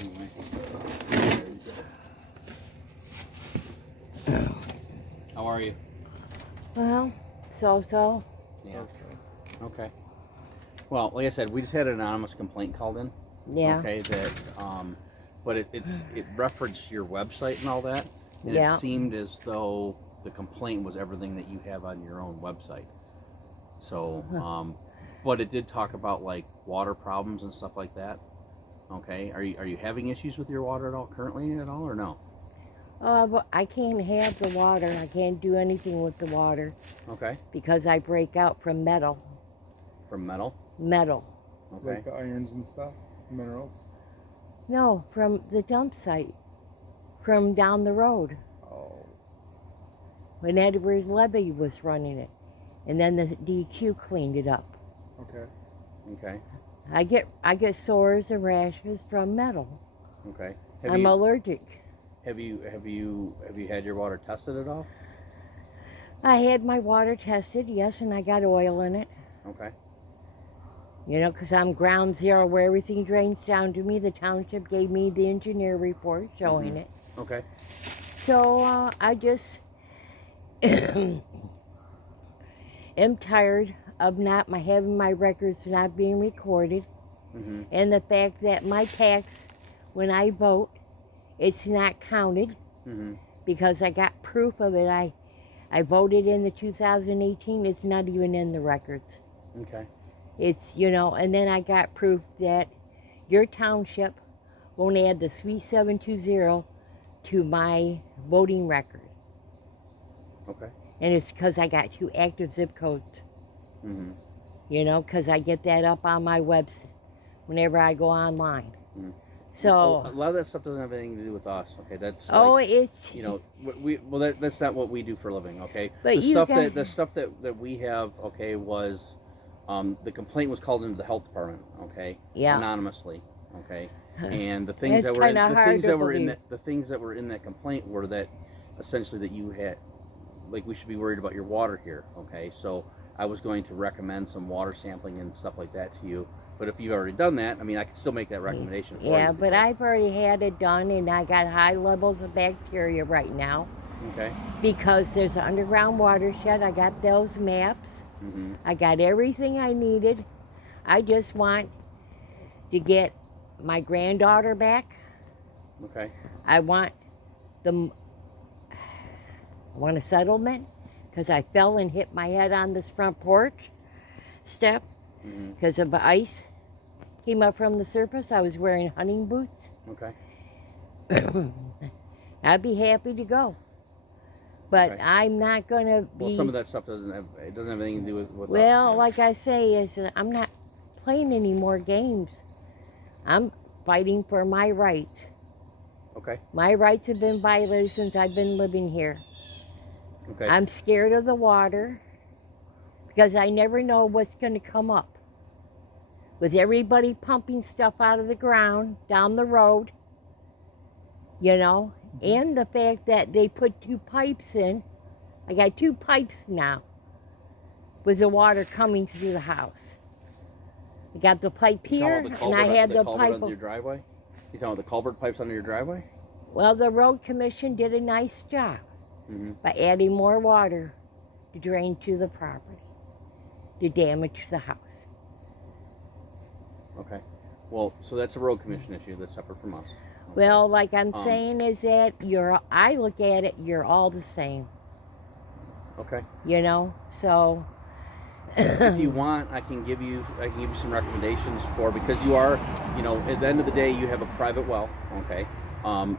anyway. How are you? Well, so. Yeah. Okay. Well, like I said, we just had an anonymous complaint called in. Yeah. Okay. That, but it referenced your website and all that, and Yeah. it seemed as though the complaint was everything that you have on your own website. So, but it did talk about like water problems and stuff like that. Okay. Are you having issues with your water at all currently at all or no? But I can't have the water. I can't do anything with the water Okay. because I break out from metal. From metal. Metal. Okay. Like the irons and stuff, minerals. No, from the dump site. From down the road. Oh. When Edward Levy was running it. And then the DQ cleaned it up. Okay. Okay. I get sores and rashes from metal. Okay. I'm allergic. Have you had your water tested at all? I had my water tested, yes, and I got oil in it. Okay. You know, because I'm ground zero where everything drains down to me. The township gave me the engineer report showing it. Okay. So I just am tired of having my records not being recorded, and the fact that my tax, when I vote, it's not counted because I got proof of it. I voted in the 2018. It's not even in the records. Okay. It's, you know, and then I got proof that your township won't add the Suite 720 to my voting record. Okay. And it's because I got 2 active zip codes. You know, because I get that up on my website whenever I go online. So a lot of that stuff doesn't have anything to do with us. Okay, that's it's, you know, that's not what we do for a living. Okay, but the stuff that we have, okay, was the complaint was called into the health department. Okay, anonymously. Okay, and the things that were in that complaint were that essentially that you had, like, we should be worried about your water here. Okay, so I was going to recommend some water sampling and stuff like that to you. But if you've already done that, I mean, I can still make that recommendation for you. Yeah, but I've already had it done, and I got high levels of bacteria right now. Okay. Because there's an underground watershed. I got those maps. I got everything I needed. I just want to get my granddaughter back. Okay. I want a settlement because I fell and hit my head on this front porch step because of ice came up from the surface. I was wearing hunting boots. Okay. I'd be happy to go, but I'm not gonna be. Well, some of that stuff doesn't have anything to do with. Well, us, like I say, I'm not playing any more games. I'm fighting for my rights. Okay. My rights have been violated since I've been living here. Okay. I'm scared of the water because I never know what's going to come up. With everybody pumping stuff out of the ground down the road, you know, and the fact that they put 2 pipes in. I got 2 pipes now with the water coming through the house. I got the pipe here, and I had the pipe under your driveway. You talking about the culvert pipes under your driveway? Well, the road commission did a nice job by adding more water to drain to the property, to damage the house. Okay. Well, so that's a road commission issue that's separate from us. Okay. Well, like I'm saying is that I look at it, you're all the same. Okay. You know, so. If you want, I can give you some recommendations because you are, you know, at the end of the day, you have a private well. Okay.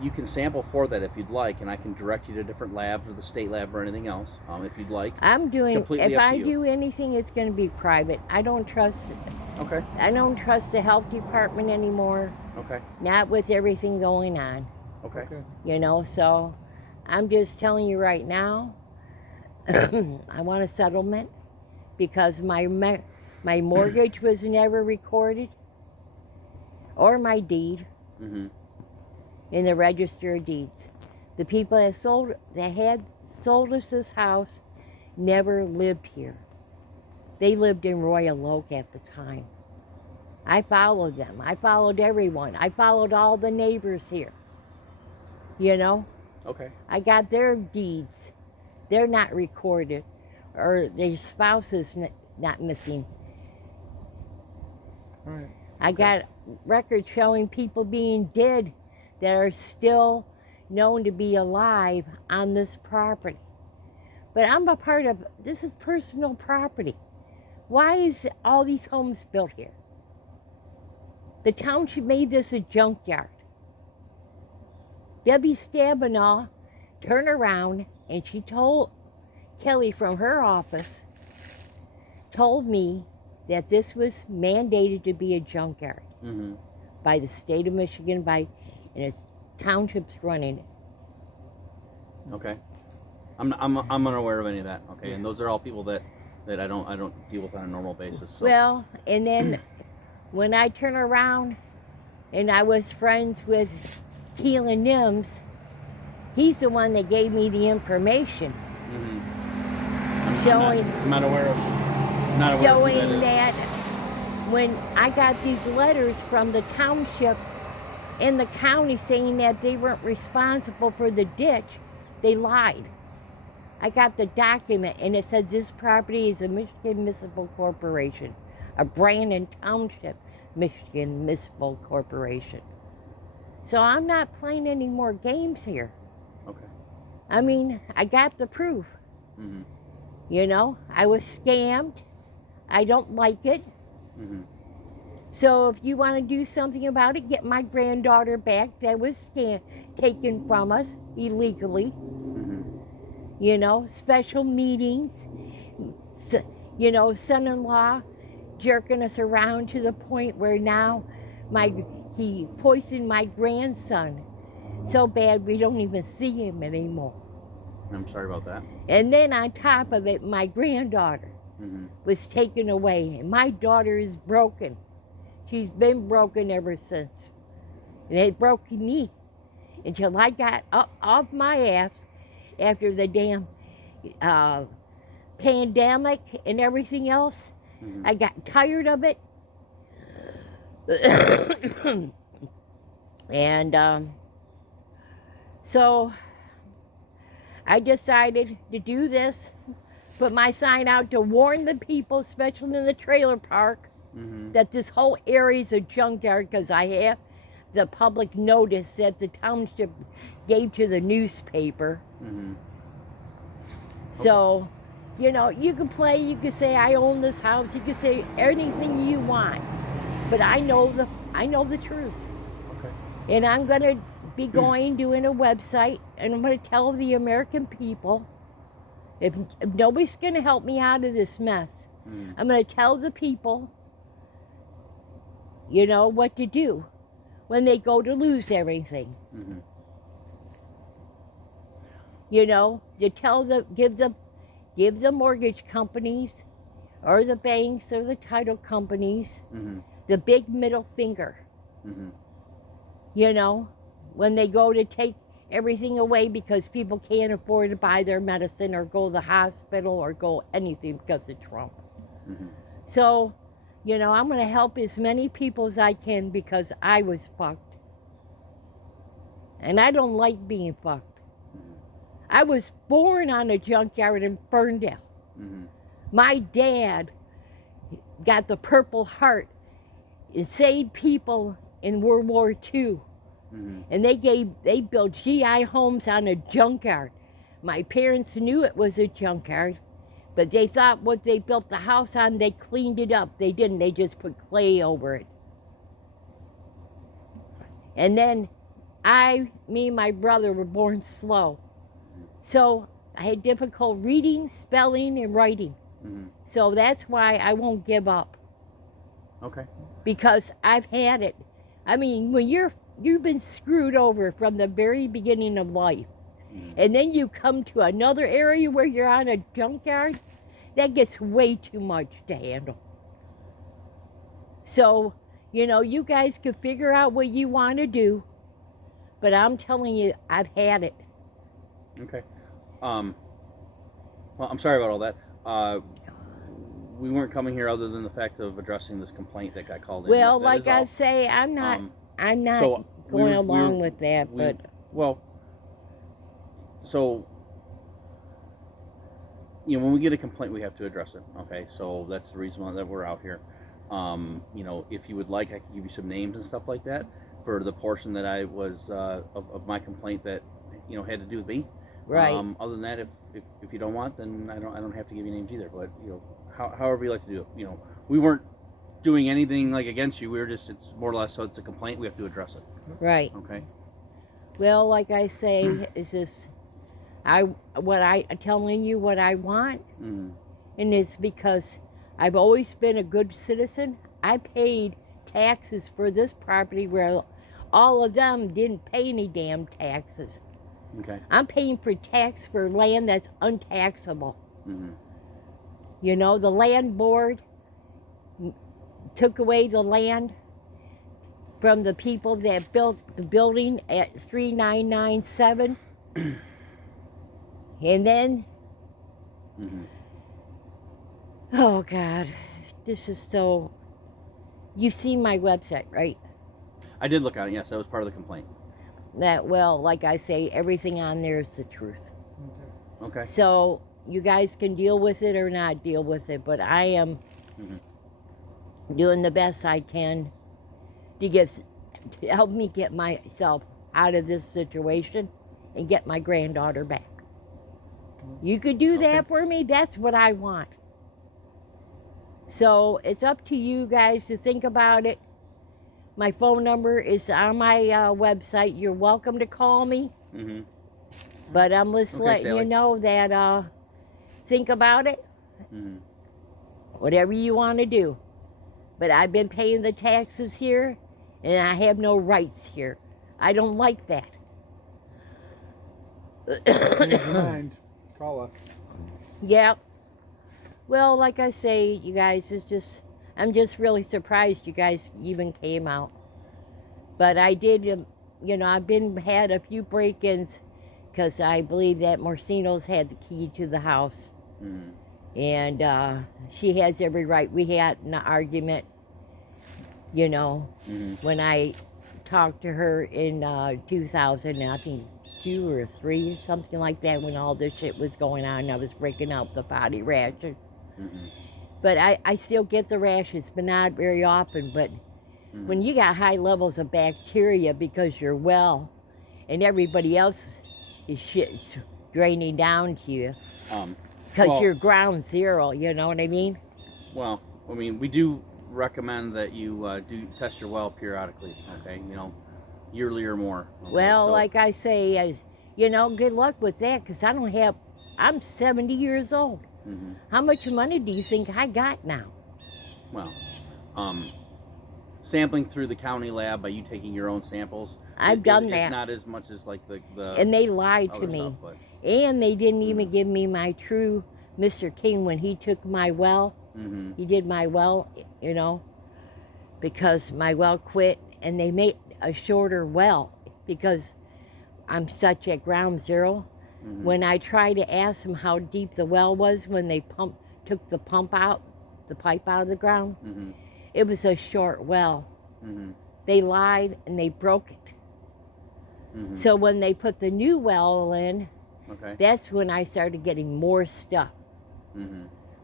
You can sample for that if you'd like, and I can direct you to different labs or the state lab or anything else if you'd like. If I do anything, it's going to be private. I don't trust. Okay. I don't trust the health department anymore. Okay. Not with everything going on. Okay. You know, so I'm just telling you right now, I want a settlement because my mortgage was never recorded or my deed in the register of deeds. The people that had sold us this house never lived here. They lived in Royal Oak at the time. I followed them. I followed everyone. I followed all the neighbors here. You know? Okay. I got their deeds. They're not recorded. Or their spouse is not missing. All right. I got records showing people being dead that are still known to be alive on this property. But I'm a part of, this is personal property. Why is all these homes built here? The township made this a junkyard. Debbie Stabenow turned around and she told Kelly from her office, told me that this was mandated to be a junkyard by the state of Michigan, and its townships running it. Okay. I'm unaware of any of that. Okay, and those are all people that I don't deal with on a normal basis. So. Well, and then when I turn around and I was friends with Keelan Nims, he's the one that gave me the information. Showing, I'm not aware of. Showing that when I got these letters from the township and the county saying that they weren't responsible for the ditch, they lied. I got the document and it said this property is a Michigan Municipal Corporation, a Brandon Township Michigan Municipal Corporation. So I'm not playing any more games here. Okay. I mean, I got the proof. You know, I was scammed. I don't like it. So if you want to do something about it, get my granddaughter back that was taken from us illegally. You know, special meetings. You know, son-in-law jerking us around to the point where now he poisoned my grandson so bad we don't even see him anymore. I'm sorry about that. And then on top of it, my granddaughter was taken away. And my daughter is broken. She's been broken ever since. And it broke me until I got up off my ass after the damn pandemic and everything else. I got tired of it. And so I decided to do this, put my sign out to warn the people, especially in the trailer park, that this whole area is a junkyard, because I have the public notice that the township gave to the newspaper. So, you know, you can play, you can say I own this house, you can say anything you want, but I know the truth. Okay. And I'm going to be doing a website, and I'm going to tell the American people, if nobody's going to help me out of this mess, I'm going to tell the people, you know, what to do when they go to lose everything. You know, to give the mortgage companies or the banks or the title companies the big middle finger. You know, when they go to take everything away because people can't afford to buy their medicine or go to the hospital or go anything because of Trump. So, you know, I'm going to help as many people as I can because I was fucked. And I don't like being fucked. I was born on a junkyard in Ferndale. My dad got the Purple Heart and saved people in World War II. And they built GI homes on a junkyard. My parents knew it was a junkyard, but they thought what they built the house on, they cleaned it up. They didn't. They just put clay over it. And then me and my brother were born slow. So I had difficult reading, spelling, and writing. So that's why I won't give up. Okay. Because I've had it. I mean, when you've been screwed over from the very beginning of life, and then you come to another area where you're on a junkyard, that gets way too much to handle. So, you know, you guys can figure out what you want to do, but I'm telling you, I've had it. Okay. Well, I'm sorry about all that. we weren't coming here other than the fact of addressing this complaint that got called in. Well, That like I say, I'm not so going along with that, but so you know, when we get a complaint, we have to address it. Okay, so that's the reason why that we're out here. You know, if you would like, I can give you some names and stuff like that for the portion that I was of my complaint that, you know, had to do with me. right. Other than that, if you don't want, then I don't have to give you names either. But you know, however you like to do it. You know, we weren't doing anything like against you. We were just, it's more or less, so it's a complaint. We have to address it. Right. Okay. Well, like I say, it's just I'm telling you what I want, and it's because I've always been a good citizen. I paid taxes for this property where all of them didn't pay any damn taxes. Okay. I'm paying for tax for land that's untaxable. You know, the land board took away the land from the people that built the building at 3997. And then, oh God, this is so, you've seen my website, right? I did look at it, yes, that was part of the complaint. That, well, like I say, everything on there is the truth. Okay. So you guys can deal with it or not deal with it, but I am doing the best I can to help me get myself out of this situation and get my granddaughter back. You could do that for me. That's what I want. So it's up to you guys to think about it. My phone number is on my website. You're welcome to call me. But I'm just letting Sally. you know that think about it. Whatever you want to do. But I've been paying the taxes here, and I have no rights here. I don't like that. Change your mind. Call us. Yeah. Well, like I say, you guys, I'm just really surprised you guys even came out. But I did, you know, had a few break-ins because I believe that Morcino's had the key to the house. And she has every right. We had an argument, you know, when I talked to her in 2000, I think 2 or 3, something like that, when all this shit was going on. I was breaking out the body rashes. But I still get the rashes, but not very often. But when you got high levels of bacteria because you're well and everybody else is shit's draining down to you because you're ground zero, you know what I mean? Well, I mean, we do recommend that you do test your well periodically, okay? You know, yearly or more. Okay? Well, like I say, you know, good luck with that because I'm 70 years old. How much money do you think I got now? Well, sampling through the county lab by you taking your own samples. I've done that. It's not as much as like the and they lied to me. Stuff, and they didn't even give me my true Mr. King when he took my well. He did my well, you know, because my well quit, and they made a shorter well because I'm such at ground zero. When I tried to ask them how deep the well was when they took the pipe out of the ground, it was a short well. They lied and they broke it. So when they put the new well in, that's when I started getting more stuff.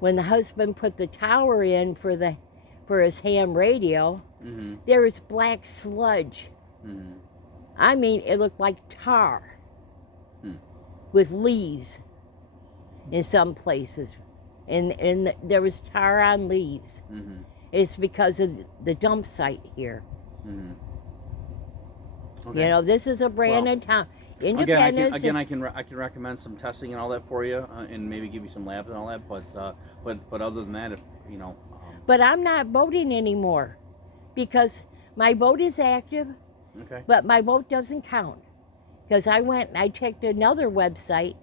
When the husband put the tower in for his ham radio, there was black sludge. I mean, it looked like tar with leaves in some places. And there was tar on leaves. It's because of the dump site here. You know, this is a brand new town. Independence. Again, I can recommend some testing and all that for you, and maybe give you some labs and all that. But other than that, if you know. But I'm not voting anymore, because my vote is active. But my vote doesn't count, because I went and I checked another website,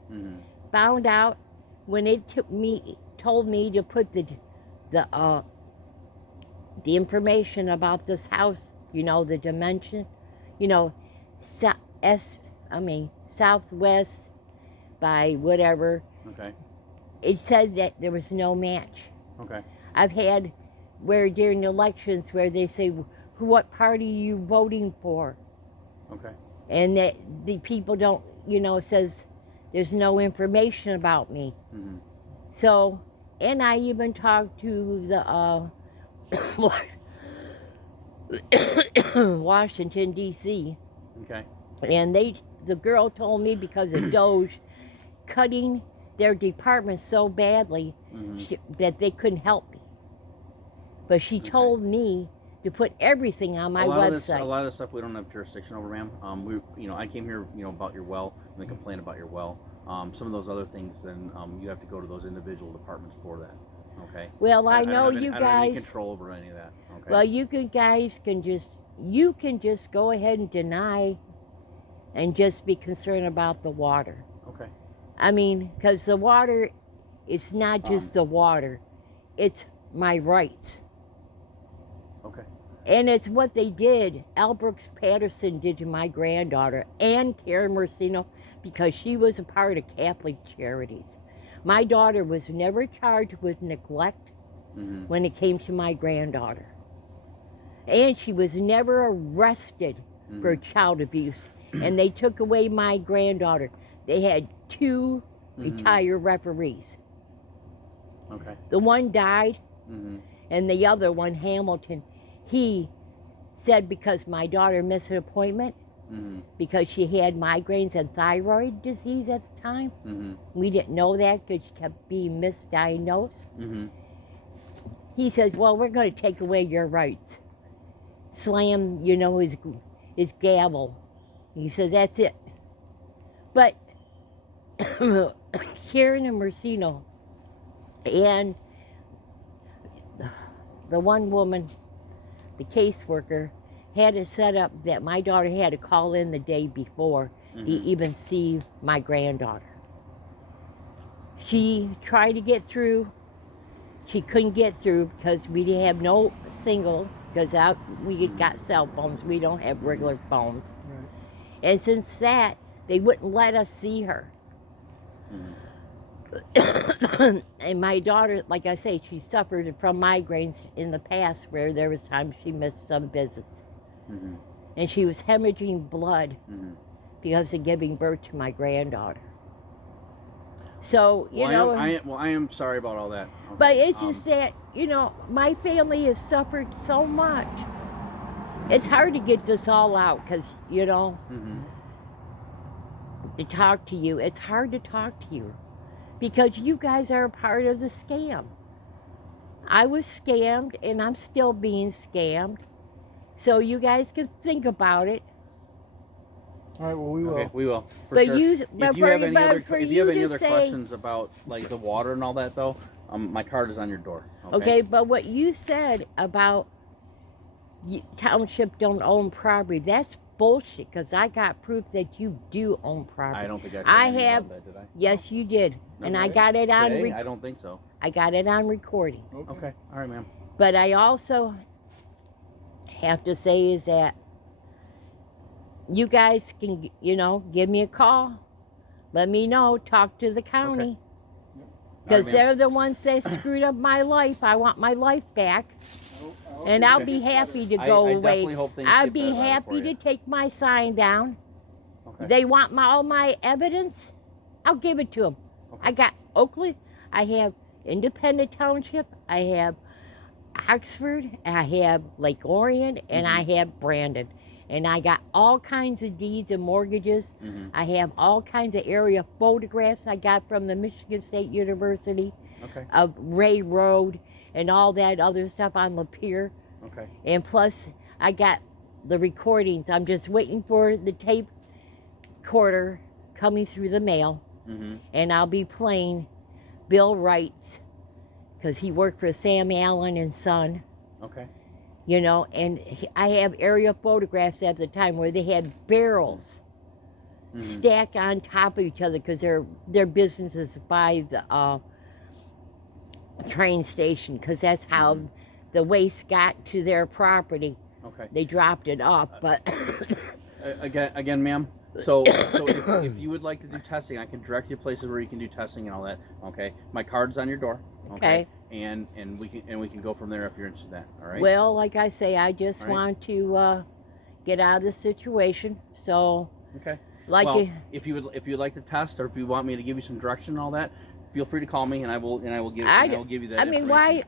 found out when it told me to put the information about this house, you know, the dimension, you know, southwest by whatever. It said that there was no match. I've had where during elections where they say, what party are you voting for? Okay. And that the people don't, says there's no information about me. Mm-hmm. So, and I even talked to the Washington, D.C. Okay. And the girl told me because of Doge cutting their department so badly that they couldn't help me. But she told me to put everything on my website. A lot of this stuff we don't have jurisdiction over, ma'am. I came here, about your well and the complaint about your well. Some of those other things, then you have to go to those individual departments for that. Okay. Well, I know I don't have any guys. control over any of that. Okay. Well, you guys can just go ahead and deny, and just be concerned about the water. Okay. I mean, because the water, it's not just the water, it's my rights. Okay. And it's what they did. Al Brooks Patterson did to my granddaughter and Karen Mercino, because she was a part of Catholic Charities. My daughter was never charged with neglect when it came to my granddaughter. And she was never arrested for child abuse. And they took away my granddaughter. They had 2 retired referees. Okay. The one died, and the other one, Hamilton, he said because my daughter missed an appointment, because she had migraines and thyroid disease at the time. We didn't know that because she kept being misdiagnosed. He says, well, we're going to take away your rights. Slam, his gavel. He said, that's it. But Karen and Mercino and the one woman, the caseworker, had it set up that my daughter had to call in the day before to even see my granddaughter. She tried to get through. She couldn't get through because we didn't have no single, because we got cell phones. We don't have regular phones. Right. And since that, they wouldn't let us see her. And my daughter, like I say, she suffered from migraines in the past where there was times she missed some visits. And she was hemorrhaging blood because of giving birth to my granddaughter. So, I am sorry about all that. Okay. But it's just that, my family has suffered so much. It's hard to get this all out because, to talk to you, it's hard to talk to you because you guys are a part of the scam. I was scammed and I'm still being scammed. So you guys can think about it. All right, well, we will. Okay, we will. But sure. you, if you have any other, say, questions about like the water and all that, though, my card is on your door. Okay, but what you said about township don't own property, that's bullshit. Because I got proof that you do own property. I don't think I said about that, did I? Yes, you did, and I got it on. I don't think so. I got it on recording. Okay. All right, ma'am. But I also have to say is that you guys can, give me a call. Let me know. Talk to the county. Because they're the ones that screwed up my life. I want my life back. And I'll be happy to go away. I'll be happy to take my sign down. Okay. They want all my evidence. I'll give it to them. Okay. I got Oakland. I have Independent Township. I have Oxford. I have Lake Orion. And I have Brandon. And I got all kinds of deeds and mortgages. I have all kinds of area photographs I got from the Michigan State University of Ray Road and all that other stuff on Lapeer. Okay. And plus, I got the recordings. I'm just waiting for the tape recorder coming through the mail. And I'll be playing Bill Wright's, because he worked for Sam Allen and Son. Okay. And I have area photographs at the time where they had barrels stacked on top of each other because their businesses by the train station, because that's how the waste got to their property. Okay. They dropped it off, but again, ma'am. So if you would like to do testing, I can direct you places where you can do testing and all that. Okay. My card's on your door. Okay. And we can go from there if you're interested in that. All right. Well, like I say, I just want to get out of the situation. So. Okay. Like well, if you'd like to test, or if you want me to give you some direction and all that, feel free to call me, and I will give you that. I mean, why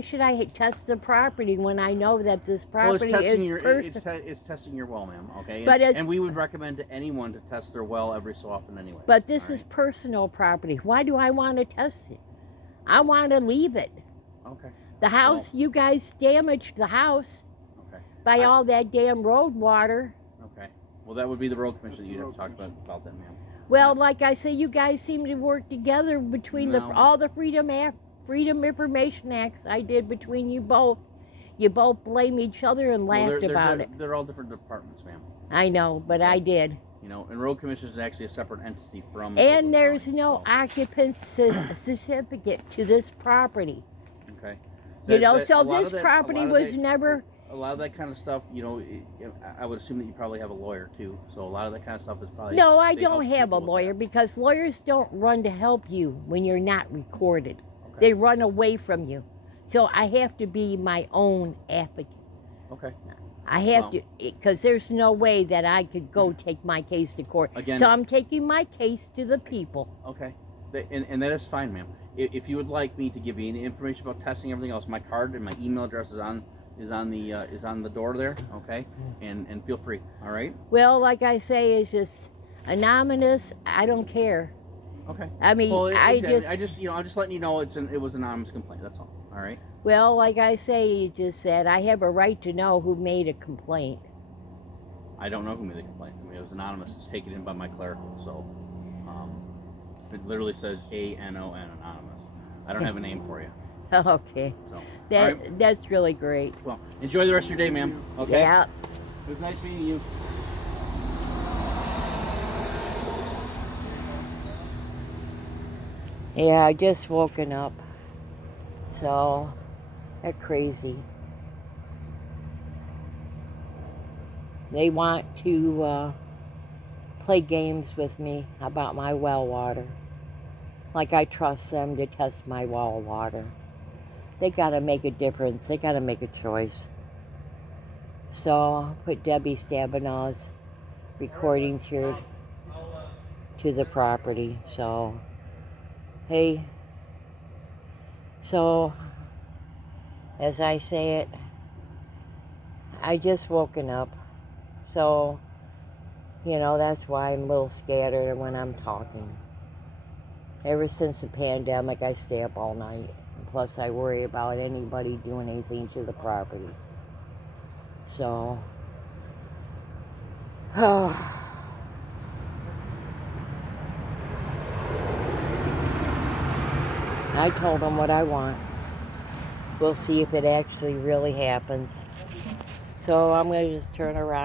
should I test the property when I know that this property it's testing your well, ma'am. Okay. And we would recommend to anyone to test their well every so often anyway. But this is personal property. Why do I want to test it? I want to leave it. Okay. The house, you guys damaged the house. Okay. By all that damn road water. Okay. Well, that would be the road commission that you'd have to talk about that, ma'am. Well, like I say, you guys seem to work together between all the Freedom Information Acts I did between you both. You both blame each other and laughed about it. They're all different departments, ma'am. I know, but I did. You know, and road commission is actually a separate entity from. And there's no occupant certificate to this property. Okay. So this property was never. A lot of that kind of stuff, you know, I would assume that you probably have a lawyer too. So a lot of that kind of stuff is probably. No, I don't have a lawyer because lawyers don't run to help you when you're not recorded. Okay. They run away from you. So I have to be my own advocate. Okay. I have to, because there's no way that I could go take my case to court. Again, so I'm taking my case to the people. Okay. And that is fine, ma'am. If you would like me to give you any information about testing, everything else, my card and my email address is on the door there, okay? And feel free, all right? Well, like I say, it's just anonymous. I don't care. Okay. I mean, I'm just letting you know it was an anonymous complaint. That's all. All right. Well, like I say, you just said I have a right to know who made a complaint. I don't know who made the complaint. I mean, it was anonymous. It's taken in by my clerical, so it literally says ANON, anonymous. I don't have a name for you. Okay. So. That's really great. Well, enjoy the rest of your day, ma'am. Okay? Yeah. It was nice meeting you. Yeah, I just woken up. So, they're crazy. They want to play games with me about my well water. Like I trust them to test my well water. They got to make a difference. They got to make a choice. So I'll put Debbie Stabanaw's recordings here to the property. So, hey. So, as I say it, I just woken up. So, you know, that's why I'm a little scattered when I'm talking. Ever since the pandemic, I stay up all night. Plus, I worry about anybody doing anything to the property. So, I told them what I want. We'll see if it actually really happens. So I'm going to just turn around.